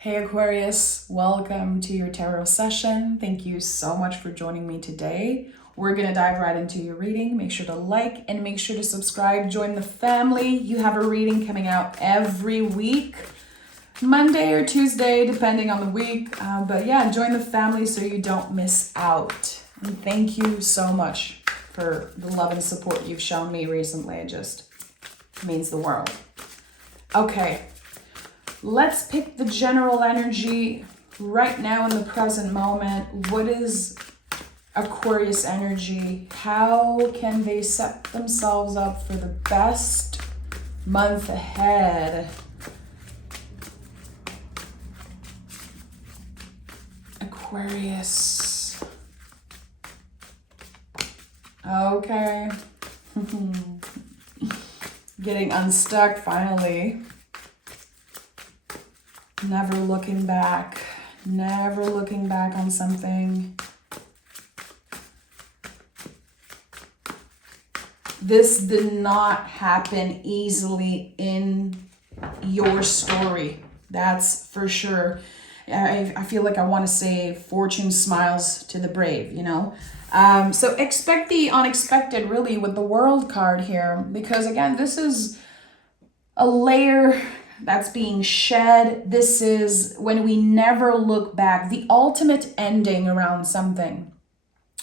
Hey Aquarius, welcome to your tarot session. Thank you so much for joining me today. We're going to dive right into your reading. Make sure to like and make sure to subscribe. Join the family. You have a reading coming out every week, Monday or Tuesday, depending on the week. But yeah, join the family so you don't miss out. And thank you so much for the love and support you've shown me recently. It just means the world. Okay. Let's pick the general energy right now in the present moment. What is Aquarius energy? How can they set themselves up for the best month ahead? Aquarius. Okay. Getting unstuck finally. Never looking back on something. This did not happen easily in your story. That's for sure. I feel like I want to say fortune smiles to the brave, you know? So expect the unexpected really with the World card here, because again, this is a layer that's being shed. This is when we never look back, the ultimate ending around something.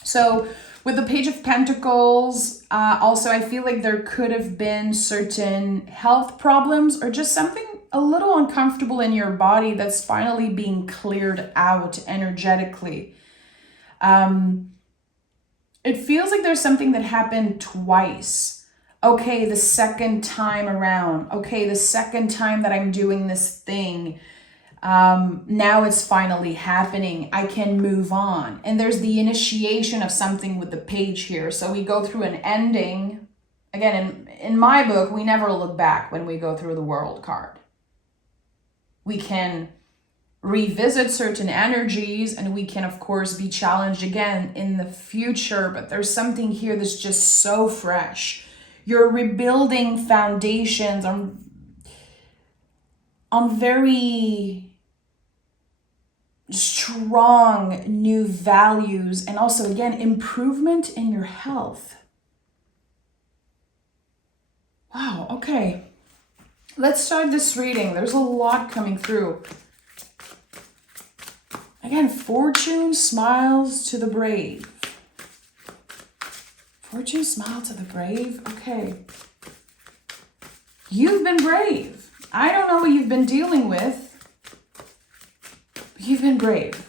So with the Page of Pentacles, also I feel like there could have been certain health problems or just something a little uncomfortable in your body that's finally being cleared out energetically. It feels like there's something that happened twice. Okay, the second time around. Okay, the second time that I'm doing this thing. Now it's finally happening. I can move on. And there's the initiation of something with the page here. So we go through an ending. Again, in my book, we never look back when we go through the World card. We can revisit certain energies and we can, of course, be challenged again in the future. But there's something here that's just so fresh. You're rebuilding foundations on very strong new values, and also, again, improvement in your health. Wow, okay. Let's start this reading. There's a lot coming through. Again, fortune smiles to the brave. Fortune smile to the brave? Okay. You've been brave. I don't know what you've been dealing with, but you've been brave.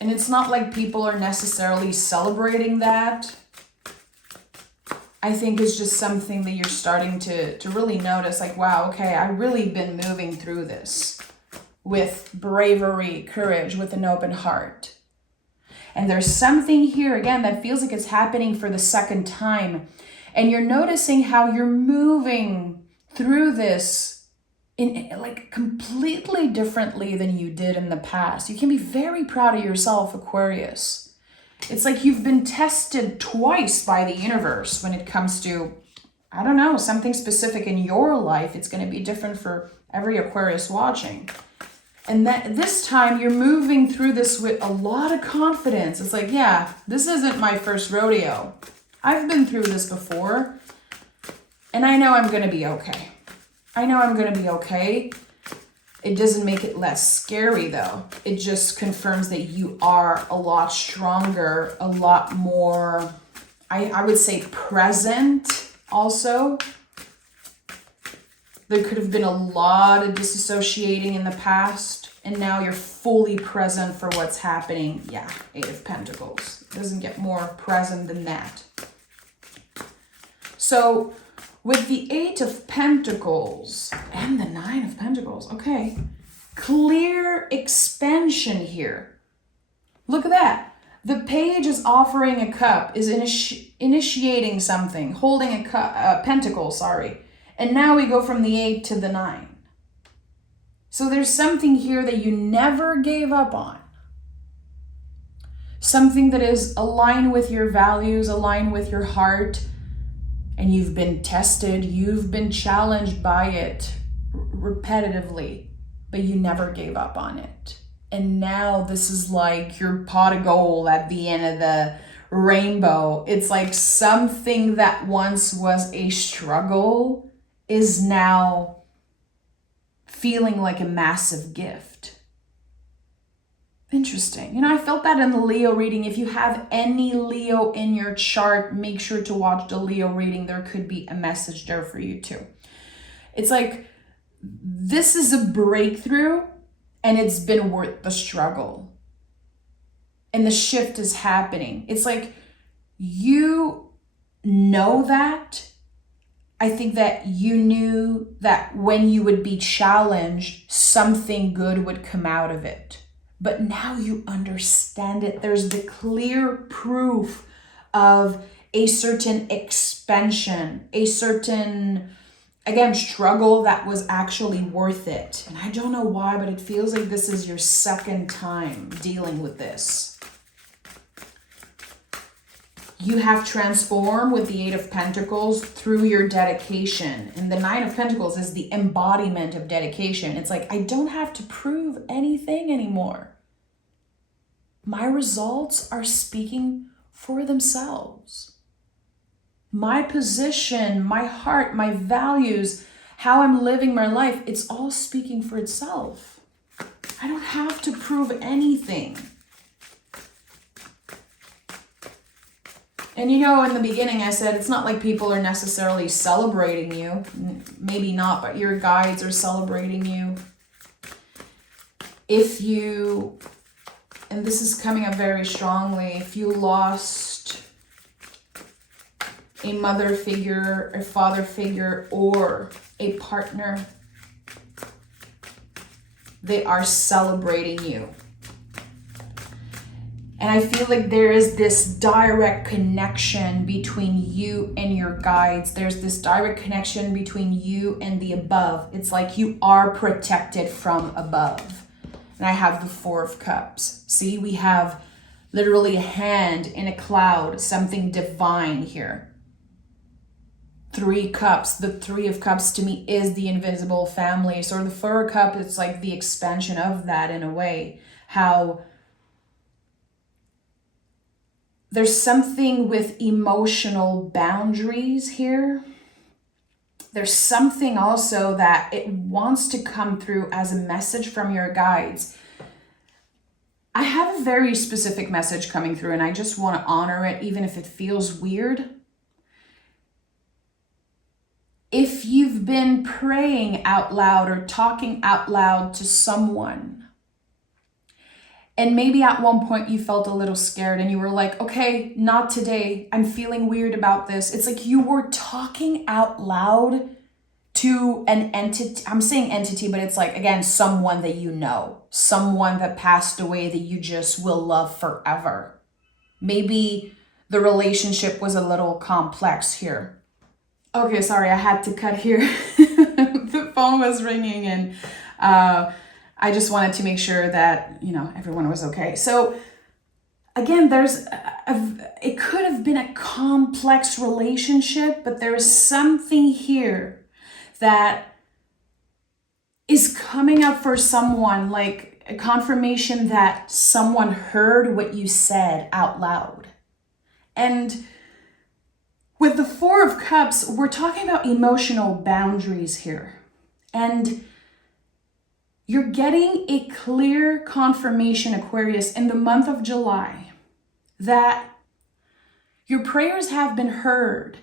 And it's not like people are necessarily celebrating that. I think it's just something that you're starting to really notice, like, wow, okay, I've really been moving through this with bravery, courage, with an open heart. And there's something here, again, that feels like it's happening for the second time. And you're noticing how you're moving through this in like completely differently than you did in the past. You can be very proud of yourself, Aquarius. It's like you've been tested twice by the universe when it comes to, I don't know, something specific in your life. It's going to be different for every Aquarius watching. And that this time you're moving through this with a lot of confidence. It's like, yeah, this isn't my first rodeo. I've been through this before. And I know I'm going to be okay. I know I'm going to be okay. It doesn't make it less scary, though. It just confirms that you are a lot stronger, a lot more, I would say, present also. There could have been a lot of disassociating in the past, and now you're fully present for what's happening. Yeah, Eight of Pentacles. Doesn't get more present than that. So, with the Eight of Pentacles and the Nine of Pentacles, okay, clear expansion here. Look at that. The page is offering a cup, is initiating something, holding a pentacle, sorry. And now we go from the 8 to the 9. So there's something here that you never gave up on. Something that is aligned with your values, aligned with your heart, and you've been tested, you've been challenged by it repetitively. but you never gave up on it. And now this is like your pot of gold at the end of the rainbow. It's like something that once was a struggle is now feeling like a massive gift. Interesting. You know, I felt that in the Leo reading. If you have any Leo in your chart, make sure to watch the Leo reading. There could be a message there for you too. It's like, this is a breakthrough and it's been worth the struggle. And the shift is happening. It's like, you know that. I think that you knew that when you would be challenged, something good would come out of it. But now you understand it. There's the clear proof of a certain expansion, a certain, again, struggle that was actually worth it. And I don't know why, but it feels like this is your second time dealing with this. You have transformed with the Eight of Pentacles through your dedication. And the Nine of Pentacles is the embodiment of dedication. It's like, I don't have to prove anything anymore. My results are speaking for themselves. My position, my heart, my values, how I'm living my life, it's all speaking for itself. I don't have to prove anything. And you know, in the beginning I said, it's not like people are necessarily celebrating you. Maybe not, but your guides are celebrating you. If you, and this is coming up very strongly, if you lost a mother figure, a father figure, or a partner, they are celebrating you. And I feel like there is this direct connection between you and your guides. There's this direct connection between you and the above. It's like you are protected from above. And I have the Four of Cups. See, we have literally a hand in a cloud, something divine here. Three Cups. The Three of Cups to me is the invisible family. So the Four Cup, it's like the expansion of that in a way. How there's something with emotional boundaries here. There's something also that it wants to come through as a message from your guides. I have a very specific message coming through and I just want to honor it, even if it feels weird. If you've been praying out loud or talking out loud to someone, and maybe at one point you felt a little scared and you were like, okay, not today. I'm feeling weird about this. It's like you were talking out loud to an entity. I'm saying entity, but it's like, again, someone that you know, someone that passed away that you just will love forever. Maybe the relationship was a little complex here. Okay, sorry, I had to cut here. The phone was ringing and I just wanted to make sure that, you know, everyone was okay. So again, it could have been a complex relationship, but there is something here that is coming up for someone, like a confirmation that someone heard what you said out loud. And with the Four of Cups, we're talking about emotional boundaries here. And you're getting a clear confirmation, Aquarius, in the month of July that your prayers have been heard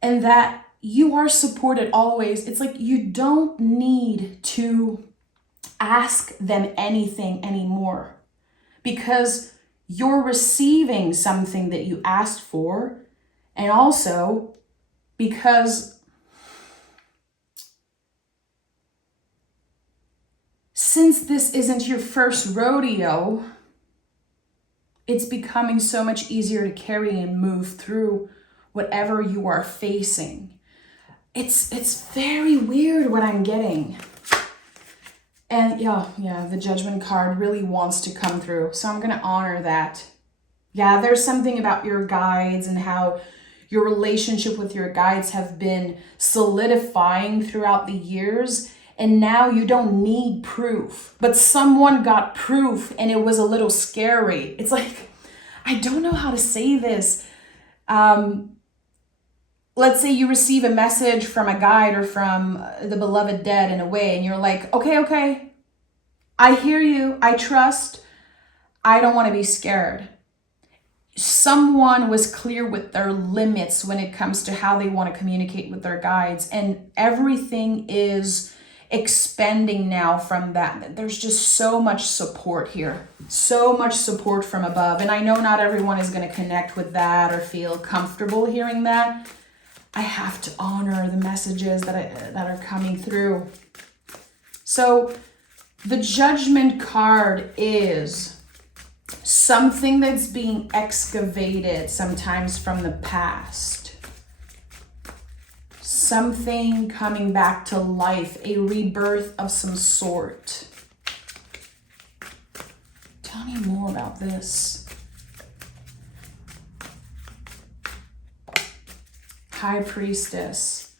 and that you are supported always. It's like you don't need to ask them anything anymore because you're receiving something that you asked for, and also because since this isn't your first rodeo, it's becoming so much easier to carry and move through whatever you are facing. It's very weird what I'm getting. And yeah, the Judgment card really wants to come through. So I'm going to honor that. Yeah, there's something about your guides and how your relationship with your guides have been solidifying throughout the years. And now you don't need proof, but someone got proof and it was a little scary. It's like, I don't know how to say this. Let's say you receive a message from a guide or from the beloved dead in a way, and you're like, okay, I hear you, I trust, I don't want to be scared. Someone was clear with their limits when it comes to how they want to communicate with their guides, and everything is expanding now from that. There's just so much support here, so much support from above. And I know not everyone is going to connect with that or feel comfortable hearing that. I have to honor the messages that are coming through. So the Judgment card is something that's being excavated sometimes from the past. Something coming back to life, a rebirth of some sort. Tell me more about this. High Priestess.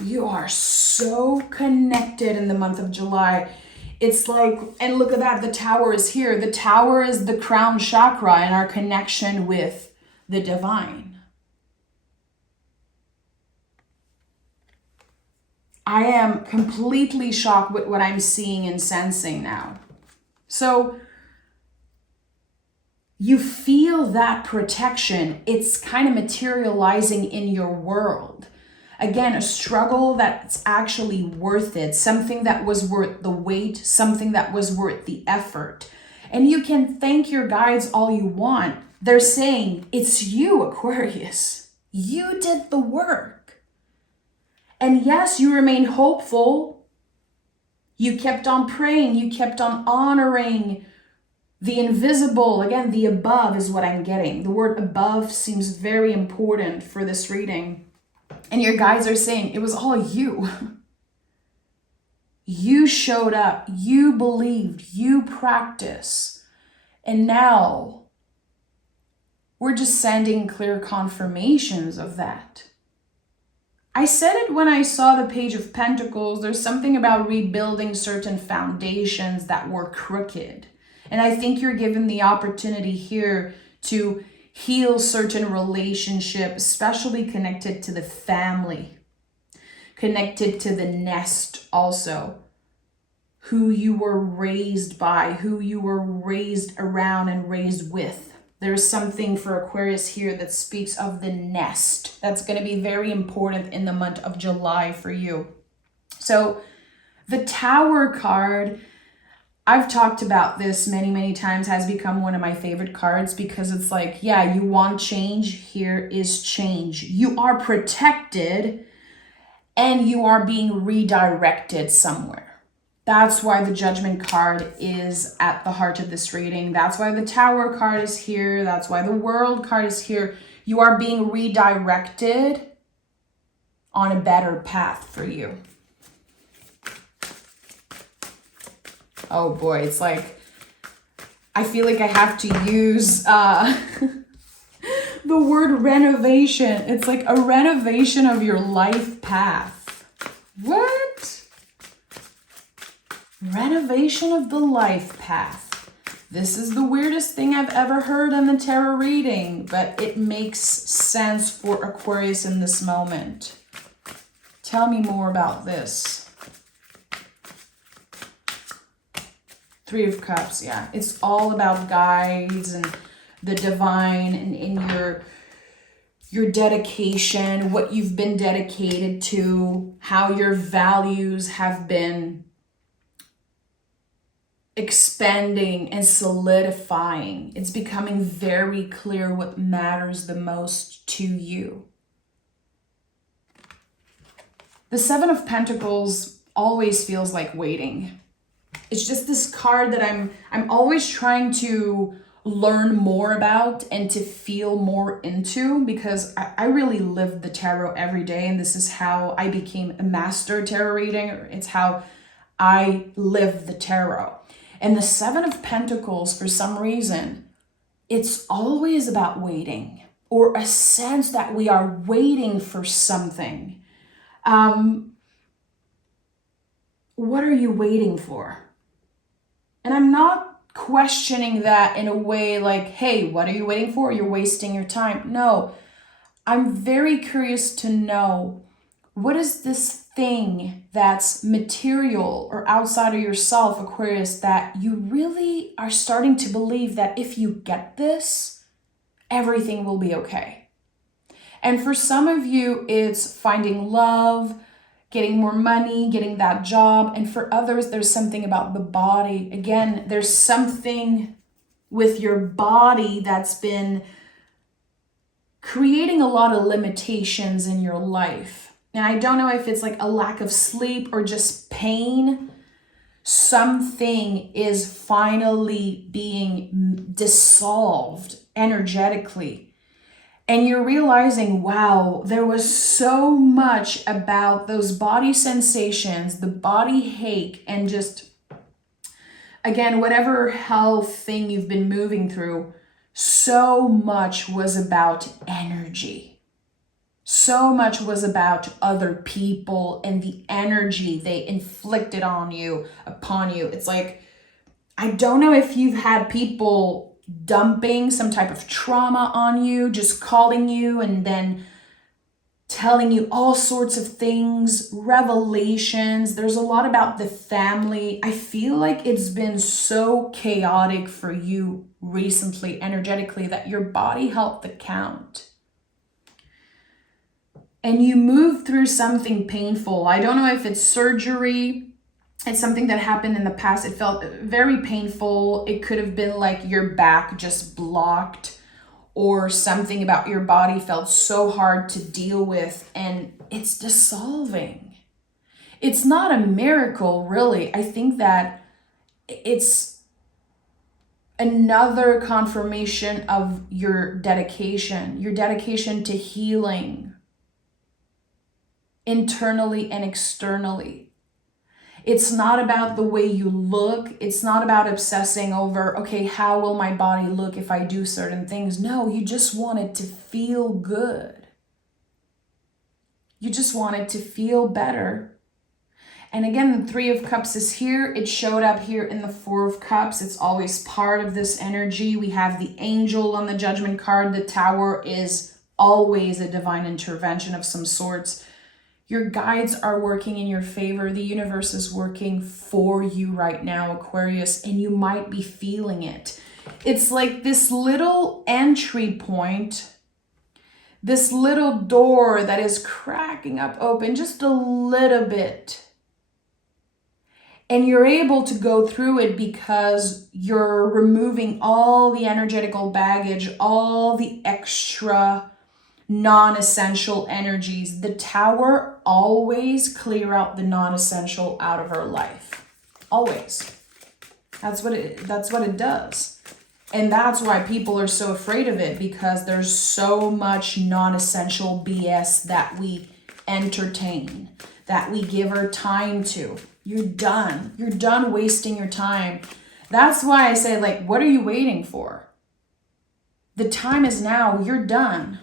You are so connected in the month of July. It's like, and look at that, the Tower is here. The Tower is the crown chakra and our connection with the divine. I am completely shocked with what I'm seeing and sensing now. So you feel that protection. It's kind of materializing in your world. Again, a struggle that's actually worth it, something that was worth the wait, something that was worth the effort. And you can thank your guides all you want. They're saying, it's you, Aquarius. You did the work. And yes, you remain hopeful. You kept on praying. You kept on honoring the invisible. Again, the above is what I'm getting. The word above seems very important for this reading. And your guides are saying, it was all you. You showed up. You believed. You practiced. And now we're just sending clear confirmations of that. I said it when I saw the Page of Pentacles. There's something about rebuilding certain foundations that were crooked. And I think you're given the opportunity here to heal certain relationships, especially connected to the family, connected to the nest also, who you were raised by, who you were raised around and raised with. There's something for Aquarius here that speaks of the nest. That's going to be very important in the month of July for you. So the Tower card, I've talked about this many times, has become one of my favorite cards because it's like, yeah, you want change. Here is change. You are protected and you are being redirected somewhere. That's why the Judgment card is at the heart of this reading. That's why the Tower card is here. That's why the World card is here. You are being redirected on a better path for you. Oh boy, it's like, I feel like I have to use the word renovation. It's like a renovation of your life path. What? Renovation of the life path. This is the weirdest thing I've ever heard in the tarot reading, but it makes sense for Aquarius in this moment. Tell me more about this. Three of Cups, yeah. It's all about guides and the divine and in your dedication, what you've been dedicated to, how your values have been expanding and solidifying. It's becoming very clear what matters the most to you. The Seven of Pentacles always feels like waiting. It's just this card that I'm always trying to learn more about and to feel more into, because I really live the tarot every day, and this is how I became a master tarot reader. It's how I live the tarot. And the Seven of Pentacles, for some reason, it's always about waiting, or a sense that we are waiting for something. what are you waiting for? And I'm not questioning that in a way like, hey, what are you waiting for? You're wasting your time. No, I'm very curious to know, what is this thing that's material or outside of yourself, Aquarius, that you really are starting to believe that if you get this, everything will be okay? And for some of you, it's finding love, getting more money, getting that job. And for others, there's something about the body. Again, there's something with your body that's been creating a lot of limitations in your life. And I don't know if it's like a lack of sleep or just pain. Something is finally being dissolved energetically. And you're realizing, wow, there was so much about those body sensations, the body ache, and just, again, whatever health thing you've been moving through, so much was about energy. So much was about other people and the energy they inflicted on you, upon you. It's like, I don't know if you've had people dumping some type of trauma on you, just calling you and then telling you all sorts of things, revelations. There's a lot about the family. I feel like it's been so chaotic for you recently, energetically, that your body helped the count. And you moved through something painful. I don't know if it's surgery. It's something that happened in the past. It felt very painful. It could have been like your back just blocked, or something about your body felt so hard to deal with, and it's dissolving. It's not a miracle, really. I think that it's another confirmation of your dedication to healing internally and externally. It's not about the way you look. It's not about obsessing over, okay, how will my body look if I do certain things? No, you just want it to feel good. You just want it to feel better. And again, the 3 of Cups is here. It showed up here in the 4 of Cups. It's always part of this energy. We have the angel on the Judgment card. The Tower is always a divine intervention of some sorts. Your guides are working in your favor. The universe is working for you right now, Aquarius, and you might be feeling it. It's like this little entry point, this little door that is cracking up open just a little bit. And you're able to go through it because you're removing all the energetical baggage, all the extra non-essential energies. The Tower always clear out the non-essential out of our life. Always. That's what it does. And that's why people are so afraid of it, because there's so much non-essential BS that we entertain, that we give our time to. You're done. You're done wasting your time. That's why I say, like, what are you waiting for? The time is now. You're done.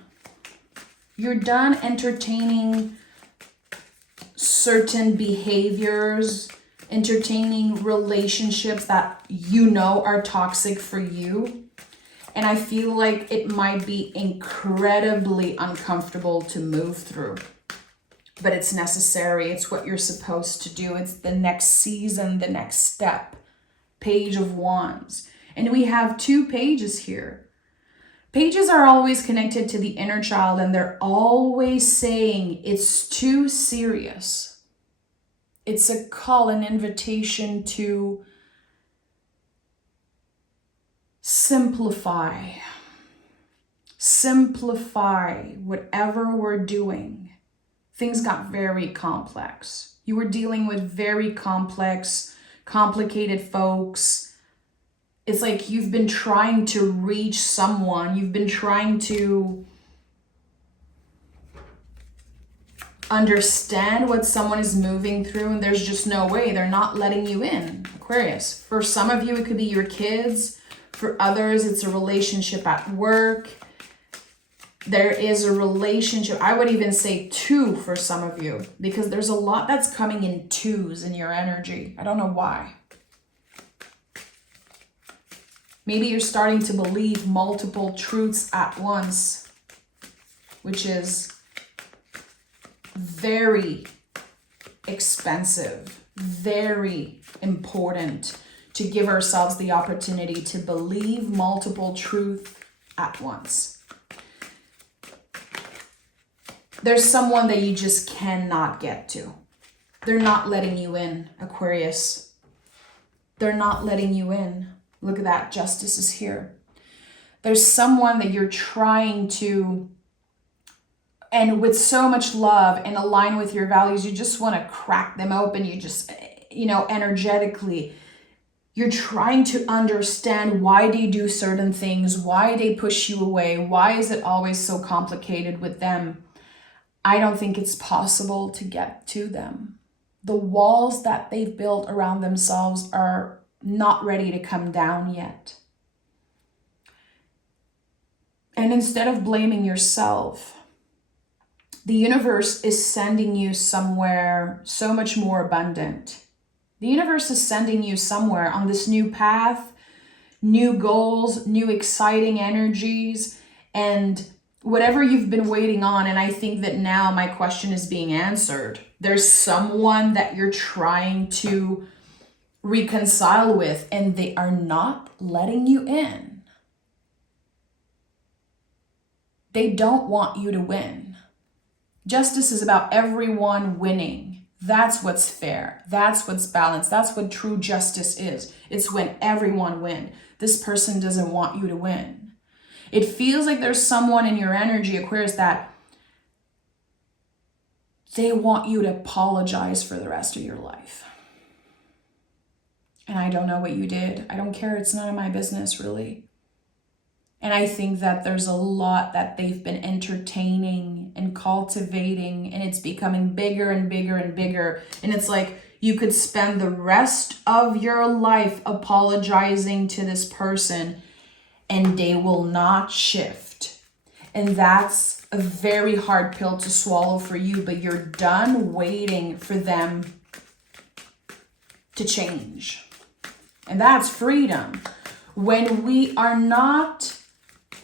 You're done entertaining certain behaviors, entertaining relationships that you know are toxic for you. And I feel like it might be incredibly uncomfortable to move through. But it's necessary. It's what you're supposed to do. It's the next season, the next step. Page of Wands. And we have 2 pages here. Pages are always connected to the inner child, and they're always saying it's too serious. It's a call, an invitation to simplify. Simplify whatever we're doing. Things got very complex. You were dealing with very complex, complicated folks. It's like you've been trying to reach someone. You've been trying to understand what someone is moving through, and there's just no way. They're not letting you in, Aquarius. For some of you, it could be your kids. For others, it's a relationship at work. There is a relationship. I would even say 2 for some of you, because there's a lot that's coming in 2s in your energy. I don't know why. Maybe you're starting to believe multiple truths at once, which is very expensive, very important to give ourselves the opportunity to believe multiple truths at once. There's someone that you just cannot get to. They're not letting you in, Aquarius. They're not letting you in. Look at that, justice is here. There's someone that you're trying to, and with so much love and align with your values, you just want to crack them open. You just, energetically, you're trying to understand why they do certain things, why they push you away, why is it always so complicated with them. I don't think it's possible to get to them. The walls that they've built around themselves are not ready to come down yet. And instead of blaming yourself, the universe is sending you somewhere so much more abundant. The universe is sending you somewhere on this new path, new goals, new exciting energies, and whatever you've been waiting on. And I think that now my question is being answered. There's someone that you're trying to reconcile with, and they are not letting you in. They don't want you to win. Justice is about everyone winning. That's what's fair. That's what's balanced. That's what true justice is. It's when everyone wins. This person doesn't want you to win. It feels like there's someone in your energy, Aquarius, that they want you to apologize for the rest of your life. And I don't know what you did. I don't care. It's none of my business, really. And I think that there's a lot that they've been entertaining and cultivating, and it's becoming bigger and bigger and bigger. And it's like you could spend the rest of your life apologizing to this person, and they will not shift. And that's a very hard pill to swallow for you, but you're done waiting for them to change. And that's freedom. When we are not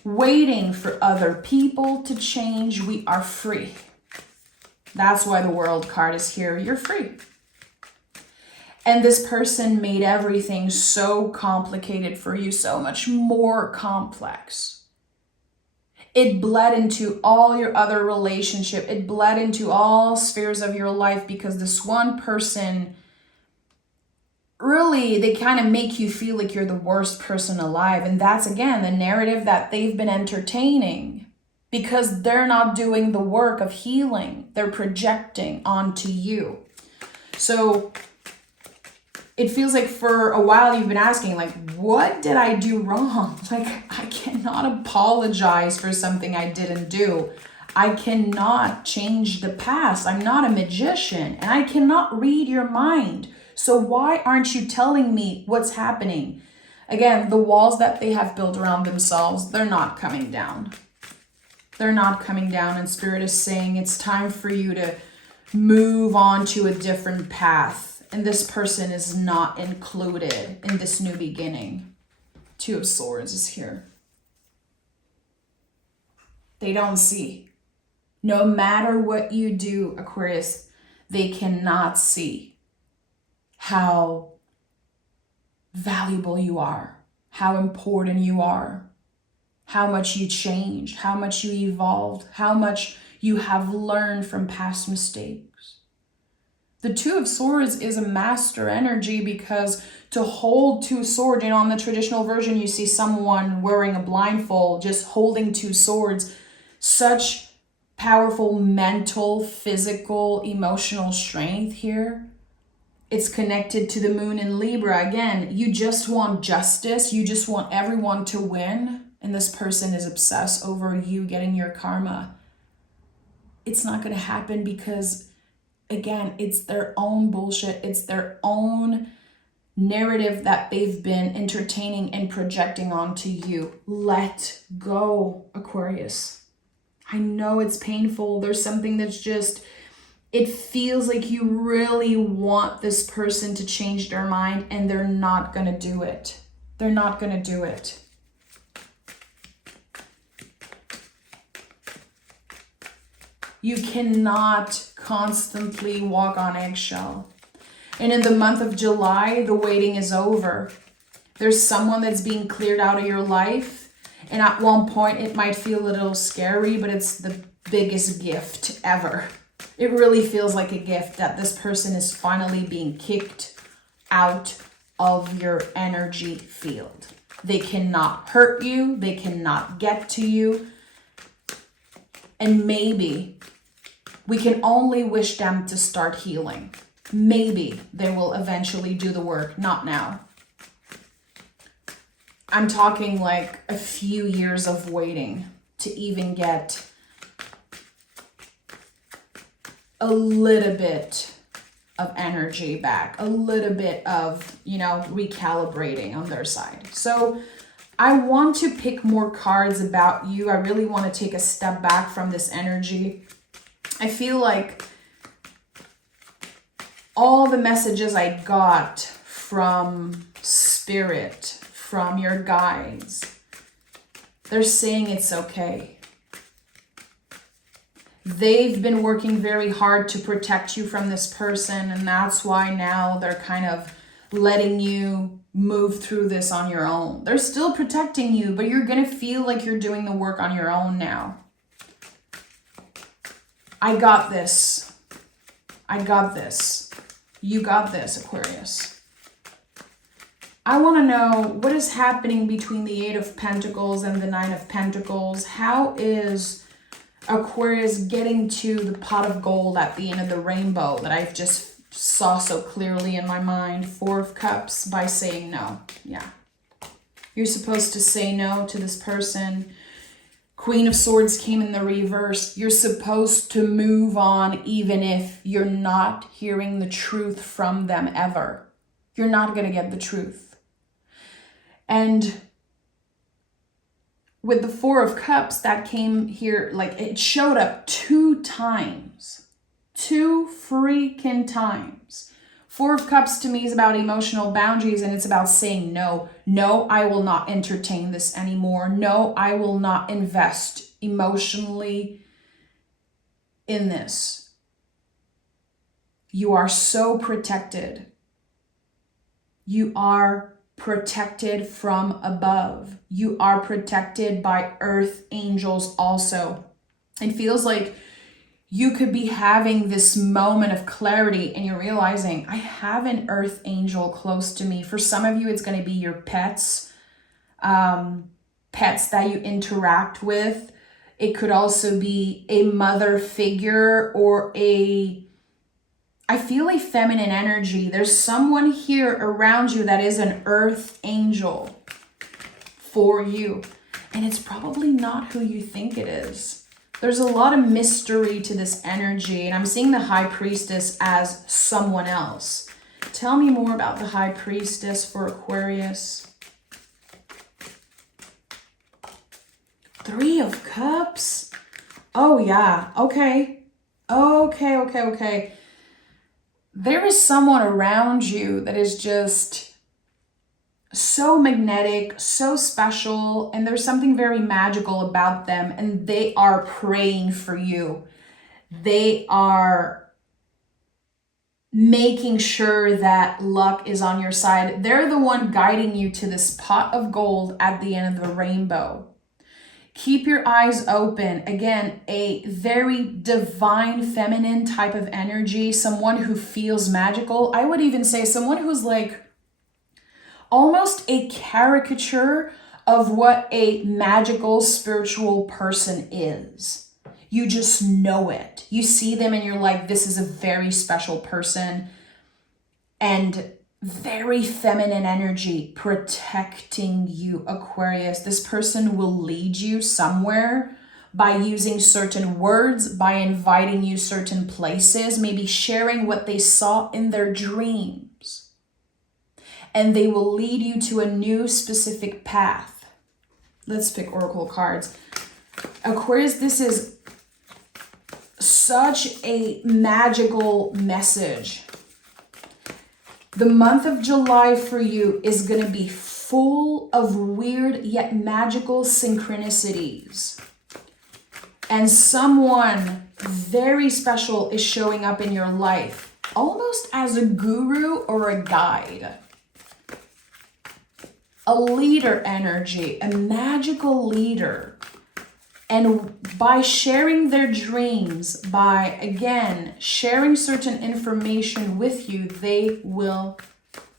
waiting for other people to change, we are free. That's why the World card is here. You're free. And this person made everything so complicated for you, so much more complex. It bled into all your other relationship. It bled into all spheres of your life, because this one person, really, they kind of make you feel like you're the worst person alive. And that's, again, the narrative that they've been entertaining, because they're not doing the work of healing. They're projecting onto you. So it feels like for a while you've been asking, like, what did I do wrong? Like, I cannot apologize for something I didn't do. I cannot change the past. I'm not a magician, and I cannot read your mind. So why aren't you telling me what's happening? Again, the walls that they have built around themselves, they're not coming down. They're not coming down, and Spirit is saying it's time for you to move on to a different path. And this person is not included in this new beginning. 2 of Swords is here. They don't see. No matter what you do, Aquarius, they cannot see how valuable you are, how important you are, how much you changed, how much you evolved, how much you have learned from past mistakes. The 2 of Swords is a master energy, because to hold 2 swords, on the traditional version, you see someone wearing a blindfold, just holding 2 swords. Such powerful mental, physical, emotional strength here. It's connected to the moon in Libra. Again, you just want justice. You just want everyone to win. And this person is obsessed over you getting your karma. It's not going to happen, because again, it's their own bullshit. It's their own narrative that they've been entertaining and projecting onto you. Let go, Aquarius. I know it's painful. There's something that's just, it feels like you really want this person to change their mind and they're not going to do it. They're not going to do it. You cannot constantly walk on eggshell. And in the month of July, the waiting is over. There's someone that's being cleared out of your life. And at one point, it might feel a little scary, but it's the biggest gift ever. It really feels like a gift that this person is finally being kicked out of your energy field. They cannot hurt you. They cannot get to you. And maybe we can only wish them to start healing. Maybe they will eventually do the work, not now. I'm talking like a few years of waiting to even get a little bit of energy back, a little bit of, recalibrating on their side. So I want to pick more cards about you. I really want to take a step back from this energy. I feel like all the messages I got from spirit, from your guides, they're saying it's okay. They've been working very hard to protect you from this person, and that's why now they're kind of letting you move through this on your own. They're still protecting you, but you're going to feel like you're doing the work on your own now. I got this. I got this. You got this, Aquarius. I want to know what is happening between the Eight of Pentacles and the Nine of Pentacles. How is Aquarius getting to the pot of gold at the end of the rainbow that I've just saw so clearly in my mind? Four of Cups, by saying no. Yeah. You're supposed to say no to this person. Queen of Swords came in the reverse. You're supposed to move on even if you're not hearing the truth from them ever. You're not going to get the truth. And with the Four of Cups, that came here, like it showed up 2 times. 2 freaking times. Four of Cups to me is about emotional boundaries, and it's about saying no. No, I will not entertain this anymore. No, I will not invest emotionally in this. You are so protected. You are protected from above. You are protected by earth angels also. It feels like you could be having this moment of clarity and you're realizing, I have an earth angel close to me. For some of you, it's going to be your pets, pets that you interact with. It could also be a mother figure or I feel a feminine energy. There's someone here around you that is an earth angel for you. And it's probably not who you think it is. There's a lot of mystery to this energy, and I'm seeing the High Priestess as someone else. Tell me more about the High Priestess for Aquarius. 3 of Cups. Oh, yeah. Okay. Okay. There is someone around you that is just so magnetic, so special, and there's something very magical about them, and they are praying for you. They are making sure that luck is on your side. They're the one guiding you to this pot of gold at the end of the rainbow. Keep your eyes open. Again, a very divine feminine type of energy, someone who feels magical. I would even say someone who's like almost a caricature of what a magical spiritual person is. You just know it. You see them and you're like, this is a very special person. And very feminine energy protecting you, Aquarius. This person will lead you somewhere by using certain words, by inviting you certain places, maybe sharing what they saw in their dreams. And they will lead you to a new specific path. Let's pick oracle cards. Aquarius, this is such a magical message. The month of July for you is going to be full of weird yet magical synchronicities. And someone very special is showing up in your life, almost as a guru or a guide. A leader energy, a magical leader. And by sharing their dreams, by, again, sharing certain information with you, they will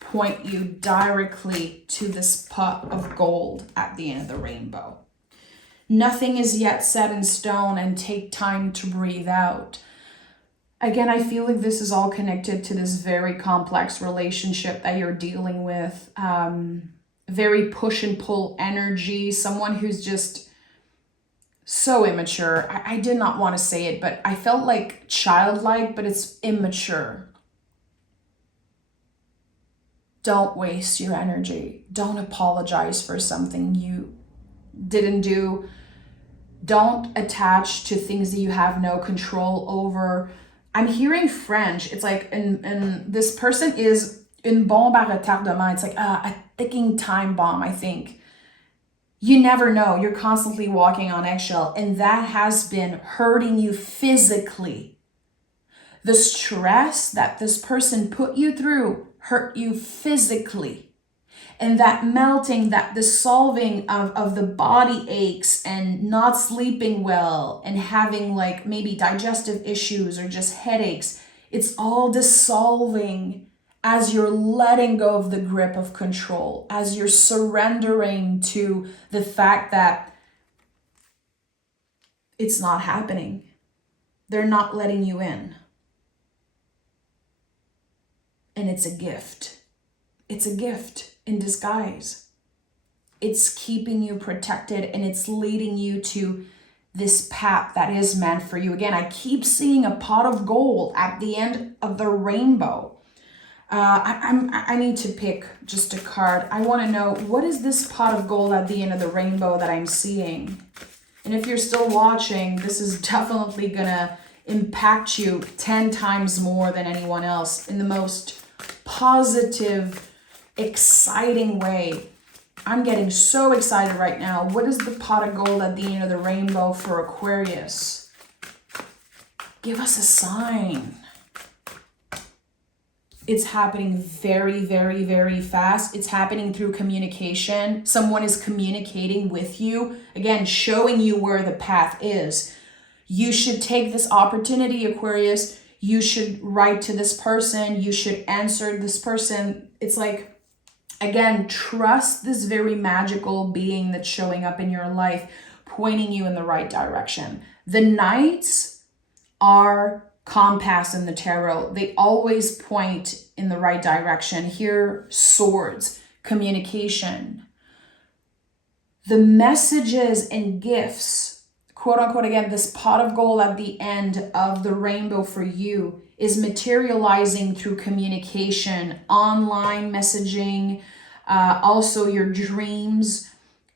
point you directly to this pot of gold at the end of the rainbow. Nothing is yet set in stone, and take time to breathe out. Again, I feel like this is all connected to this very complex relationship that you're dealing with. Very push and pull energy, someone who's just so immature. I did not want to say it, but I felt like childlike, but it's immature. Don't waste your energy. Don't apologize for something you didn't do. Don't attach to things that you have no control over. I'm hearing French. It's like, and this person is une bombe à retardement. It's like a ticking time bomb, I think. You never know. You're constantly walking on eggshell, and that has been hurting you physically. The stress that this person put you through hurt you physically. And that melting, that dissolving of the body aches and not sleeping well and having like maybe digestive issues or just headaches, it's all dissolving as you're letting go of the grip of control, as you're surrendering to the fact that it's not happening. They're not letting you in. And it's a gift. It's a gift in disguise. It's keeping you protected, and it's leading you to this path that is meant for you. Again, I keep seeing a pot of gold at the end of the rainbow. I need to pick just a card. I want to know, what is this pot of gold at the end of the rainbow that I'm seeing? And if you're still watching, this is definitely gonna impact you 10 times more than anyone else in the most positive, exciting way. I'm getting so excited right now. What is the pot of gold at the end of the rainbow for Aquarius? Give us a sign. It's happening very, very, very fast. It's happening through communication. Someone is communicating with you. Again, showing you where the path is. You should take this opportunity, Aquarius. You should write to this person. You should answer this person. It's like, again, trust this very magical being that's showing up in your life, pointing you in the right direction. The knights are compass in the tarot. They always point in the right direction. Here, swords, communication. The messages and gifts, quote unquote, again, this pot of gold at the end of the rainbow for you is materializing through communication, online messaging, also your dreams.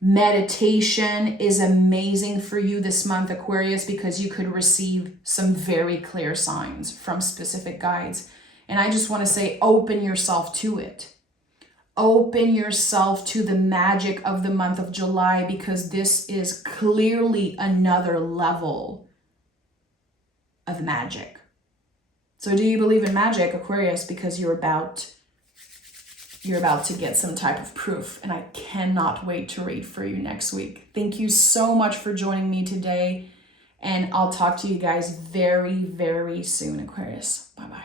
Meditation is amazing for you this month, Aquarius, because you could receive some very clear signs from specific guides. And I just want to say, open yourself to it. Open yourself to the magic of the month of July, because this is clearly another level of magic. So do you believe in magic, Aquarius? Because you're about to get some type of proof, and I cannot wait to read for you next week. Thank you so much for joining me today, and I'll talk to you guys very, very soon, Aquarius. Bye-bye.